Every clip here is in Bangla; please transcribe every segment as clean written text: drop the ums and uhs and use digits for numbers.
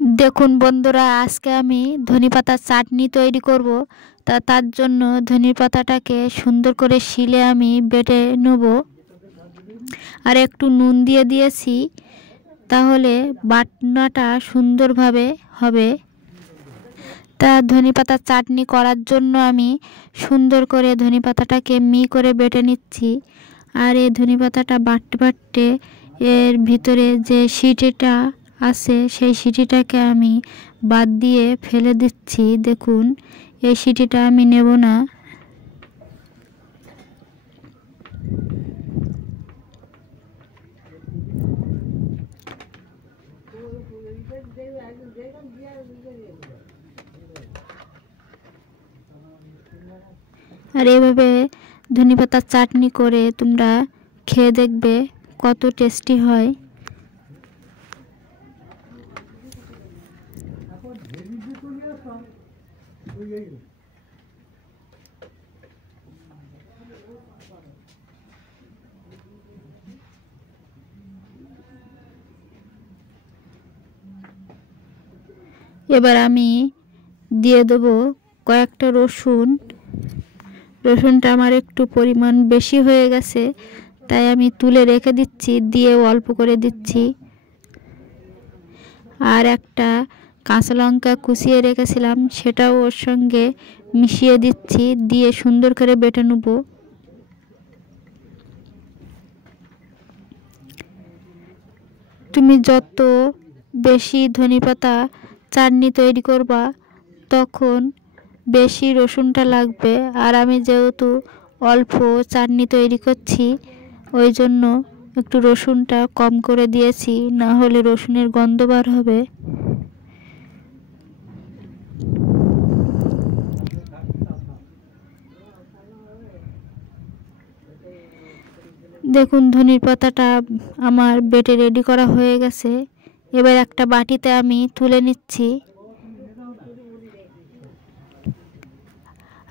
দেখুন বন্ধুরা, আজকে আমি ধনেপাতার চাটনি তৈরি করব। তার জন্য ধনেপাতাটাকে সুন্দর করে শিলে আমি বেটে নেব। আর একটু নুন দিয়ে দিয়েছি, তাহলে বাটনাটা সুন্দরভাবে হবে। তা ধনেপাতার চাটনি করার জন্য আমি সুন্দর করে ধনেপাতাটাকে করে বেটে নিচ্ছি। আর এই ধনেপাতাটা বাটতে বাটতে এর ভিতরে যে সিটিটা আছে সেই সিটিটাকে আমি বাদ দিয়ে ফেলে দিচ্ছি। দেখুন, এই সিটিটা আমি নেব না। আর এইভাবে ধনেপাতার চাটনি করে তোমরা খেয়ে দেখবে কত টেস্টি হয়। এবার আমি দিয়ে দেব কয়েকটা রসুন। রসুনটা আমার একটু পরিমাণ বেশি হয়ে গেছে, তাই আমি তুলে রেখে দিচ্ছি, দিয়ে অল্প করে দিচ্ছি। আর একটা কাঁচা লঙ্কা কুচিয়ে রেখেছিলাম, সেটাও ওর সঙ্গে মিশিয়ে দিচ্ছি, দিয়ে সুন্দর করে বেটে নেব। তুমি যত বেশি ধনেপাতা চাটনি তৈরি করবা তখন বেশি রসুনটা লাগবে। আর আমি যেহেতু অল্প চাটনি তৈরি করছি, ওই জন্য একটু রসুনটা কম করে দিয়েছি, না হলে রসুনের গন্ধ বার হবে। দেখুন, ধনের পাতাটা আমার বেটে রেডি করা হয়ে গেছে। এবার একটা বাটিতে আমি তুলে নিচ্ছি।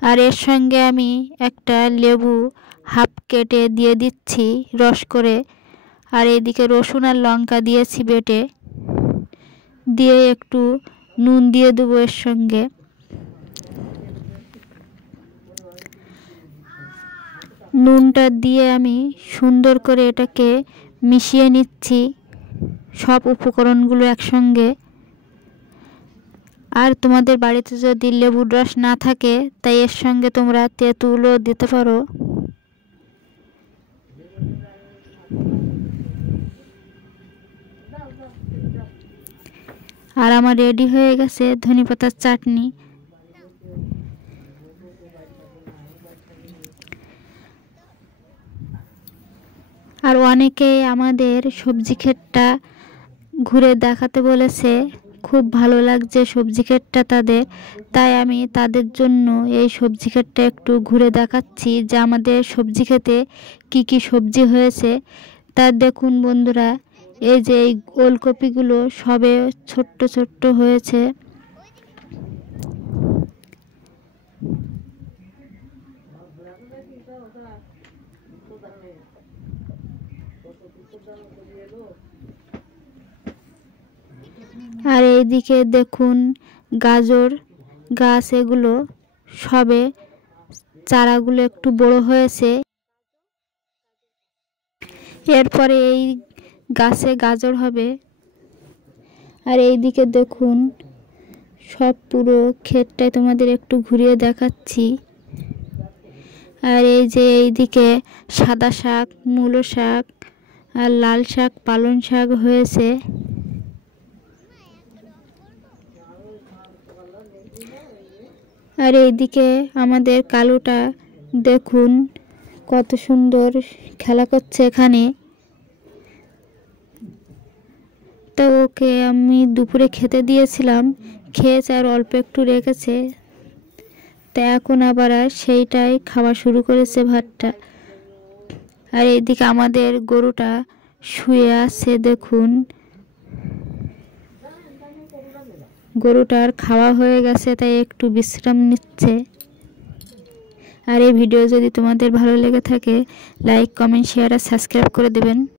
আর এর সঙ্গে আমি একটা লেবু হাফ কেটে দিয়ে দিচ্ছি রস করে। আর এদিকে রসুন আর লঙ্কা দিয়েছি বেটে, দিয়ে একটু নুন দিয়ে দেবো এর সঙ্গে। নুনটা দিয়ে আমি সুন্দর করে এটাকে মিশিয়ে নিচ্ছি, সব উপকরণগুলো একসঙ্গে। আর তোমাদের বাড়িতে যদি লেবুর রস না থাকে, তাই এর সঙ্গে তোমরা তেঁতুলও দিতে পারো। আর আমার রেডি হয়ে গেছে ধনেপাতার চাটনি। আর অনেকেই আমাদের সবজি ক্ষেতটা ঘুরে দেখাতে বলেছে, খুব ভালো লাগছে সবজি ক্ষেতটা তাদের। তাই আমি তাদের জন্য এই সবজি ক্ষেতটা একটু ঘুরে দেখাচ্ছি যে আমাদের সবজি ক্ষেতে কি কি সবজি হয়েছে। তা দেখুন বন্ধুরা, এই যে এই ওলকপিগুলো সবে ছোট্ট ছোট্ট হয়েছে। আর এইদিকে দেখুন গাজর গাছ, এগুলো সবে চারাগুলো একটু বড় হয়েছে। এরপরে এই গাছে গাজর হবে। আর এইদিকে দেখুন সব পুরো ক্ষেতটাই তোমাদের একটু ঘুরিয়ে দেখাচ্ছি। আর এই যে এইদিকে সাদা শাক, মূলো শাক আর লাল শাক, পালং শাক হয়েছে। আর এইদিকে আমাদের কালুটা দেখুন কত সুন্দর খেলা করছে এখানে। তো ওকে আমি দুপুরে খেতে দিয়েছিলাম, খেয়েছে আর অল্প একটু রেখেছে। তা এখন আবার সেইটাই খাওয়া শুরু করেছে, ভাতটা। আর এইদিকে আমাদের গরুটা শুয়ে আছে, দেখুন গরুটার খাওয়া হয়ে গেছে, তাই একটু বিশ্রাম নিচ্ছে। আর এই ভিডিও যদি তোমাদের ভালো লেগে থাকে, লাইক, কমেন্ট, শেয়ার আর সাবস্ক্রাইব করে দেবেন।